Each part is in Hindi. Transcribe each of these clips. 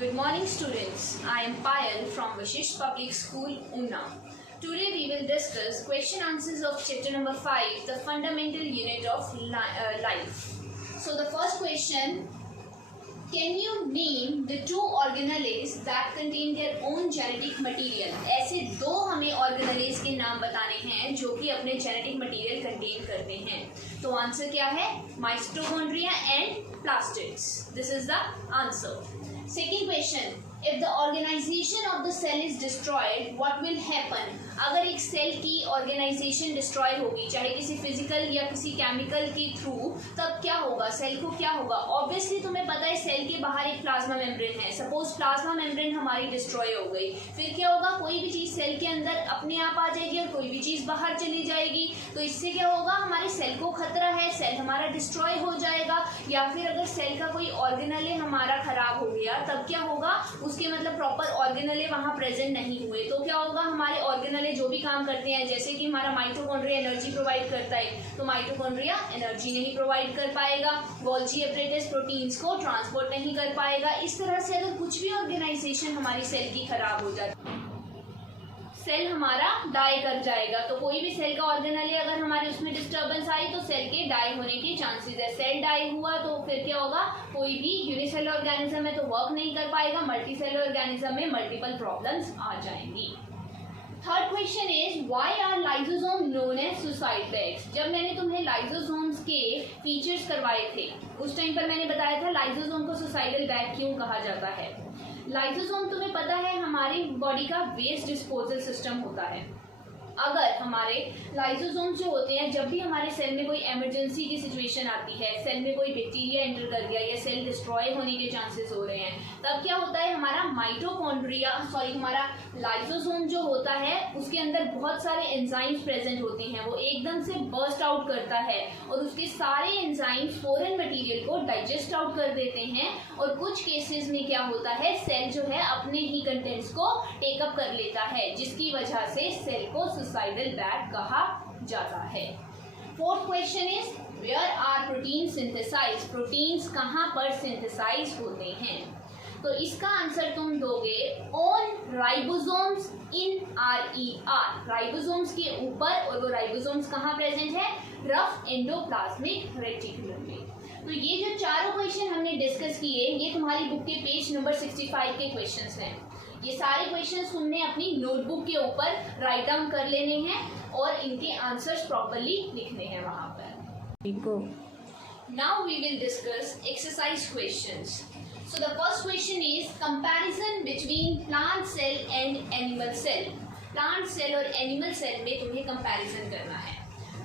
Good morning students. I am Payal from Vishish Public School, Una. Today we will discuss question answers of chapter number 5, the fundamental unit of life. So the first question, can you name the two organelles that contain their own genetic material? ऐसे दो हमें organelles के नाम बताने हैं जो कि अपने genetic material contain करते हैं. तो आंसर क्या है? Mitochondria and plastids. This is the answer. Second question, if the organization of the cell is destroyed, what will happen? अगर एक सेल की ऑर्गेनाइजेशन डिस्ट्रॉय होगी, चाहे किसी फिजिकल या किसी केमिकल के थ्रू, तब क्या होगा? सेल को क्या होगा? ऑब्वियसली तुम्हें पता है सेल के बाहर एक प्लाज्मा मेम्ब्रेन है. सपोज प्लाज्मा मेम्ब्रेन हमारी डिस्ट्रॉय हो गई, फिर क्या होगा? कोई भी चीज सेल के अंदर अपने आप आ जाएगी और कोई भी चीज बाहर चली जाएगी. तो इससे क्या होगा? हमारे सेल को खतरा है, सेल हमारा डिस्ट्रॉय हो जाएगा. या फिर अगर सेल का कोई ऑर्गेनले हमारा खराब हो गया, तब क्या होगा? उसके मतलब प्रॉपर ऑर्गेनले वहां प्रेजेंट नहीं हुए, तो क्या होगा? हमारे ऑर्गेनले जो भी काम करते हैं, जैसे कि हमारा माइटोकॉन्ड्रिया एनर्जी प्रोवाइड करता है, तो माइटोकॉन्ड्रिया एनर्जी नहीं प्रोवाइड कर पाएगा. गोल्जी एपरेटस प्रोटीन्स को ट्रांसपोर्ट नहीं कर पाएगा. इस तरह से अगर कुछ भी ऑर्गेनाइजेशन हमारी सेल की खराब हो जाती है, सेल हमारा डाई कर जाएगा. तो कोई भी सेल का ऑर्गेनल अगर हमारे उसमें डिस्टर्बेंस आई तो सेल के डाई होने के चांसेस है. सेल डाई हुआ तो फिर क्या होगा? कोई भी यूनिसेलुलर ऑर्गेनिज्म में तो वर्क नहीं कर पाएगा, मल्टीसेलुलर ऑर्गेनिज्म में मल्टीपल प्रॉब्लम्स आ जाएंगी. Third question is why are lysosome known as suicide bags? जब मैंने तुम्हें लाइसोसोम्स के फीचर्स करवाए थे उस टाइम पर मैंने बताया था लाइसोसोम को सुसाइडल बैग क्यों कहा जाता है. लाइसोसोम तुम्हें पता है हमारी बॉडी का वेस्ट डिस्पोजल सिस्टम होता है. अगर हमारे लाइसोसोम जो होते हैं, जब भी हमारे सेल में कोई इमरजेंसी की सिचुएशन आती है, सेल में कोई बैक्टीरिया एंटर कर गया या सेल डिस्ट्रॉय होने के चांसेस हो रहे हैं, तब क्या होता है? हमारा हमारा लाइसोसोम जो होता है उसके अंदर बहुत सारे एंजाइम्स प्रेजेंट होते हैं. वो एकदम से बर्स्ट आउट करता है और उसके सारे एंजाइम्स फॉरेन मटेरियल को डाइजेस्ट आउट कर देते हैं. और कुछ केसेस में क्या होता है? सेल जो है अपने ही कंटेंट्स को टेकअप कर लेता है, जिसकी वजह से सेल को सुसाइडल बैग कहा जाता है. Fourth question is where are protein synthesise? Proteins कहाँ पर सिंथेसाइज होते हैं? तो इसका आंसर तुम दोगे on ribosomes in RER. Ribosomes के ऊपर, और वो राइबोसोम्स कहाँ प्रेजेंट है? रफ एंडोप्लाज्मिक रेटिकुलम में. तो ये जो चारों क्वेश्चन हमने डिस्कस किए, ये तुम्हारी बुक के पेज नंबर 65 के क्वेश्चंस हैं. ये सारे क्वेश्चंस तुमने अपनी नोटबुक के ऊपर राइट डाउन कर लेने हैं और इनके आंसर्स प्रॉपर्ली लिखने हैं वहां पर. Now we will discuss exercise questions. So the first question is comparison between plant cell and animal cell. Plant cell और animal cell में तुम्हें comparison करना है.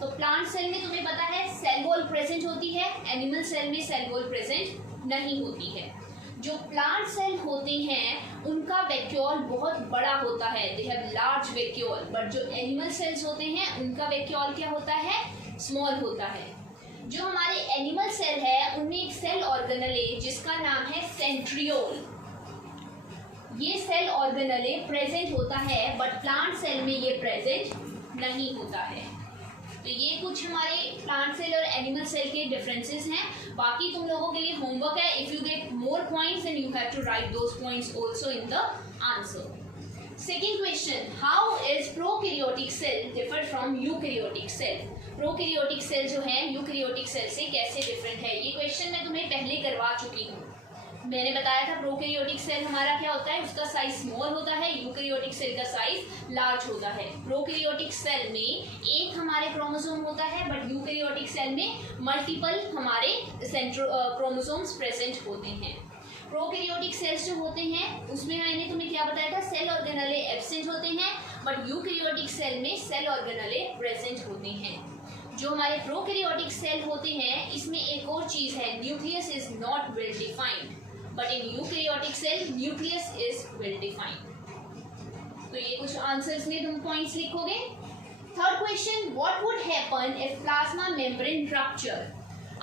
तो plant cell में तुम्हें पता है cell wall present होती है, animal cell में cell wall present नहीं होती है. जो plant cell होते हैं उनका वैक्यूल बहुत बड़ा होता है, they have large vacuole. But जो animal cells होते हैं उनका वैक्यूल क्या होता है? स्मॉल होता है. जो हमारे एनिमल सेल है उनमें एक सेल ऑर्गेनले जिसका नाम है सेंट्रियोल. ये सेल ऑर्गेनले प्रेजेंट होता है, बट प्लांट सेल में ये प्रेजेंट नहीं होता है. तो ये कुछ हमारे प्लांट सेल और एनिमल सेल के डिफरेंसेस हैं. बाकी तुम लोगों के लिए होमवर्क है. If you get more points then you have to write those points also in the answer. Second question, how is prokaryotic cell differ from eukaryotic cell? Prokaryotic cell जो है यूकैरियोटिक सेल से कैसे डिफरेंट है? ये क्वेश्चन मैं तुम्हें पहले करवा चुकी हूँ. मैंने बताया था प्रोकैरियोटिक सेल हमारा क्या होता है? उसका साइज स्मॉल होता है, यूकैरियोटिक सेल का साइज लार्ज होता है. प्रोकैरियोटिक सेल में एक हमारे क्रोमोसोम होता है, बट यूकैरियोटिक सेल में मल्टीपल हमारे क्रोमोसोम्स प्रेजेंट होते हैं. प्रोकैरियोटिक सेल्स जो होते हैं उसमें मैंने तुम्हें क्या बताया था? सेल ऑर्गेनले एब्सेंट होते हैं, बट यूकैरियोटिक सेल में सेल ऑर्गेनले प्रेजेंट होते हैं. जो हमारे प्रोकैरियोटिक सेल होते हैं इसमें एक और चीज है, nucleus is not well defined, but in eukaryotic cell nucleus is well defined. तो ये कुछ आंसर्स में तुम पॉइंट्स लिखोगे. Third question, what would happen if plasma membrane rupture?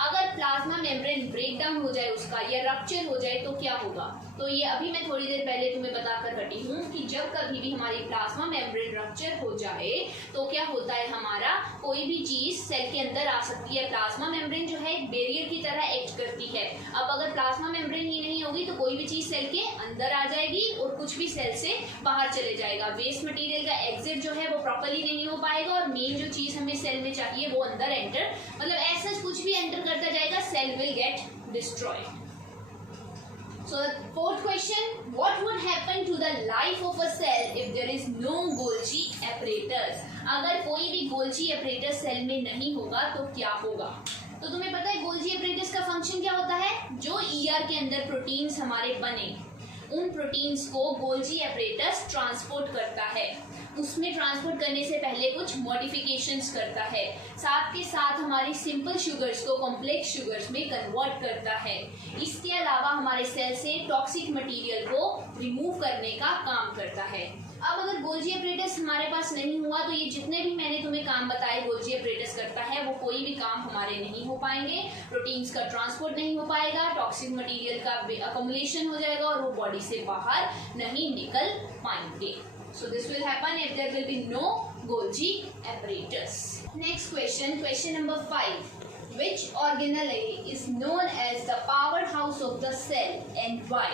अगर प्लाज्मा मेम्ब्रेन ब्रेक डाउन हो जाए उसका या रप्चर हो जाए तो क्या होगा? तो ये अभी मैं थोड़ी देर पहले तुम्हें बताकर हटी हूँ कि जब कभी भी हमारी प्लाज्मा मेम्ब्रेन रप्चर हो जाए तो क्या होता है, हमारा कोई भी चीज सेल के अंदर आ सकती है। प्लाज्मा मेम्ब्रेन जो है एक बैरियर की तरह एक्ट करती है। अब अगर प्लाज्मा मेम्ब्रेन ही नहीं होगी तो कोई भी चीज सेल के अंदर आ जाएगी और कुछ भी सेल से बाहर चले जाएगा। वेस्ट मटेरियल का एग्जिट जो है वो प्रॉपर्ली नहीं हो पाएगा और मेन जो चीज हमें सेल में चाहिए वो अंदर एंटर, मतलब ऐसा कुछ भी एंटर करता जाएगा, cell will get destroyed. So the fourth question, what would happen to the life of a cell if there is no Golgi apparatus? अगर कोई भी Golgi apparatus सेल में नहीं होगा तो क्या होगा? तो तुम्हें पता है Golgi apparatus का फंक्शन क्या होता है? जो ER के अंदर प्रोटीन्स हमारे बने उन प्रोटीन्स को Golgi apparatus ट्रांसपोर्ट करता है। उसमें ट्रांसपोर्ट करने से पहले कुछ मॉडिफिकेशंस करता है, साथ के साथ हमारी सिंपल शुगर्स को कॉम्प्लेक्स शुगर्स में कन्वर्ट करता है। इसके अलावा हमारे सेल से टॉक्सिक मटेरियल को रिमूव करने का काम करता है। अब अगर Golgi apparatus हमारे पास नहीं हुआ तो ये जितने भी मैंने तुम्हें काम बताए Golgi apparatus करता है वो कोई भी काम हमारे नहीं हो पाएंगे। प्रोटीन्स का ट्रांसपोर्ट नहीं हो पाएगा, टॉक्सिक मटेरियल का अकोमुलेशन हो जाएगा और वो बॉडी से बाहर नहीं निकल पाएंगे। So this will happen if there will be no Golgi apparatus. Next question, question number 5. Which organelle is known as the powerhouse of the cell and why?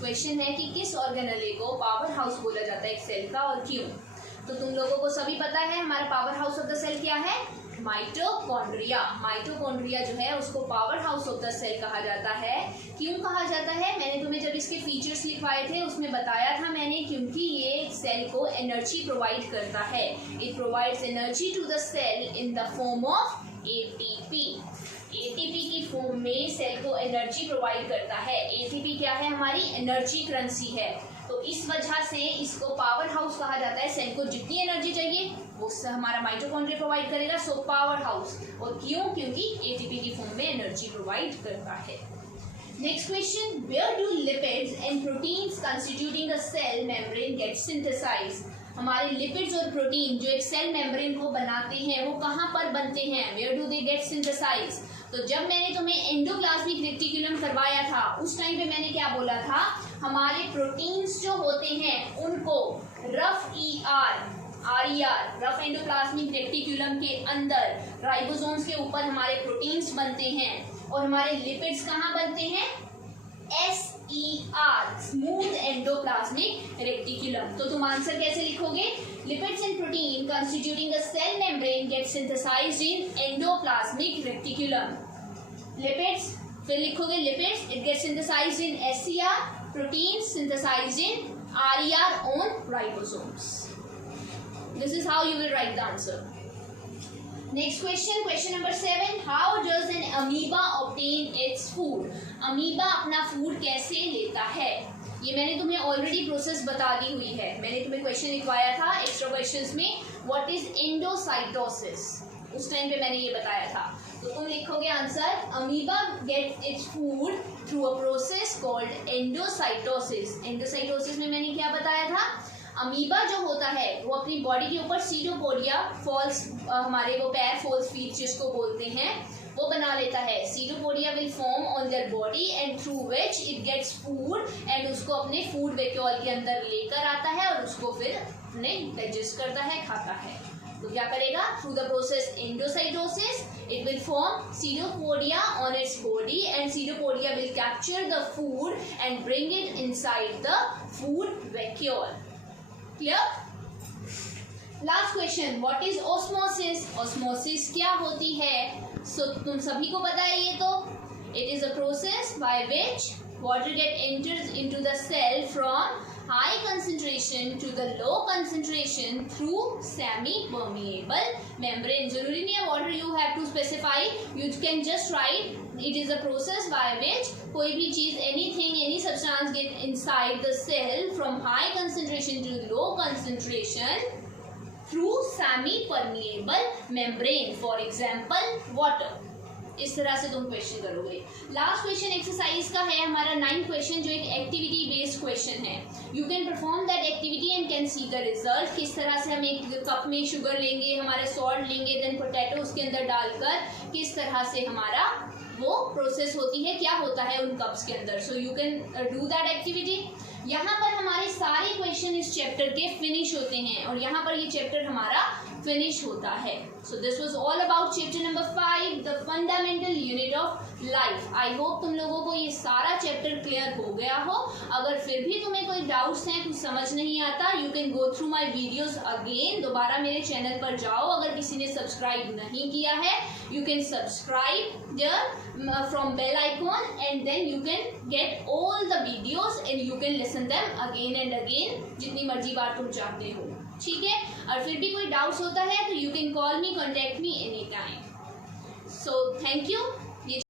Question है कि किस organelle को power house बोला जाता है एक सेल का और क्यों? तो तुम लोगों को सभी पता है हमारा power house of the cell क्या है? माइटोकॉन्ड्रिया। माइटोकॉन्ड्रिया जो है उसको power house of the cell कहा जाता है। क्यों कहा जाता है? मैंने तुम्हें जब इसके फीचर्स लिखवाए थे उसमें बताया था मैंने, क्योंकि ये सेल को एनर्जी प्रोवाइड करता है। It provides energy to the cell in the form of ATP. ATP की फॉर्म में सेल को एनर्जी प्रोवाइड करता है। एटीपी क्या है? हमारी एनर्जी करेंसी है। तो इस वजह से इसको पावर हाउस कहा जाता है। सेल को जितनी एनर्जी चाहिए वो हमारा माइटोकॉन्ड्रिया प्रोवाइड करेगा, सो पावर हाउस। और क्यों? क्योंकि एटीपी की फॉर्म में एनर्जी प्रोवाइड करता है। Next question, where do lipids and proteins constituting a cell membrane get synthesised? हमारे लिपिड्स और प्रोटीन जो एक सेल मेम्ब्रेन को बनाते हैं वो कहाँ पर बनते हैं? Where do they get synthesised? तो जब मैंने तुम्हें एंडोप्लाज्मिक रेटिकुलम करवाया था उस टाइम पे मैंने क्या बोला था? हमारे प्रोटीन्स जो होते हैं उनको rough RER rough endoplasmic reticulum के अंदर राइबोसोम्स के ऊपर हमारे प्रोटीन्स बनते हैं और हमारे लिपिड्स कहाँ बनते हैं? SER smooth endoplasmic reticulum. तो तुम आंसर कैसे लिखोगे? Lipids and protein constituting a cell membrane get synthesised in endoplasmic reticulum. Lipids, फिर लिखोगे lipids it get synthesised in SER, proteins synthesised in RER on ribosomes. This is how you will write the answer. Next question, question number 7. How does an amoeba obtain its food? Amoeba अपना फूड कैसे लेता है? ये मैंने तुम्हें ऑलरेडी प्रोसेस बता दी हुई है। मैंने तुम्हें क्वेश्चन लिखवाया था एक्स्ट्रा क्वेश्चंस में, व्हाट इज एंडोसाइटोसिस, उस टाइम पे मैंने ये बताया था। तो तुम लिखोगे answer, amoeba get its food through a process called endocytosis. Endocytosis में मैंने क्या बताया था? अमीबा जो होता है वो अपनी बॉडी के ऊपर सीडोपोडिया फॉल्स, हमारे वो पैर फॉल्स फीट जिसको बोलते हैं, वो बना लेता है। Pseudopodia will form on their body and through which it gets food, and उसको अपने फूड वैक्यूल के अंदर लेकर आता है और उसको फिर अपने डाइजेस्ट करता है, खाता है। तो क्या करेगा? Through the process endocytosis it will form pseudopodia on its body and pseudopodia will capture the food and bring it inside the food vacuole. Clear? Last question, what is osmosis? Osmosis क्या होती है? सो तुम सभी को पता है ये तो, it is a process by which water get enters into the cell from high concentration to the low concentration through semi-permeable membrane. जरूरी नहीं है water you have to specify, you can just write it is a process by which कोई भी चीज, anything, any substance get inside the cell from high concentration to low concentration through semi-permeable membrane. For example, water. इस तरह से तुम क्वेश्चन करोगे। लास्ट क्वेश्चन एक्सरसाइज का है हमारा 9th क्वेश्चन, जो एक एक्टिविटी बेस्ड क्वेश्चन है। You can perform that activity and can see the result. किस तरह से हम एक कप में शुगर लेंगे, हमारे सॉल्ट लेंगे, देन पोटैटो उसके अंदर डालकर किस तरह से हमारा वो प्रोसेस होती है, क्या होता है उन कप्स के अंदर। So you can do that activity. यहाँ पर हमारे सारे क्वेश्चन इस चैप्टर के फिनिश होते हैं और यहाँ पर ये चैप्टर हमारा फिनिश होता है। So this was all about chapter number 5, the fundamental unit of life. I hope तुम लोगों को ये सारा चैप्टर क्लियर हो गया हो। अगर फिर भी तुम्हें कोई डाउट्स हैं, कुछ समझ नहीं आता, you can go through my videos again. दोबारा मेरे चैनल पर जाओ, अगर किसी ने सब्सक्राइब नहीं किया है you can subscribe there from bell icon and then you can get all the videos and you can listen them again and again, जितनी मर्जी बार तुम चाहते हो। ठीक है, और फिर भी कोई डाउट्स होता है तो you can call me, contact me any time. So thank you.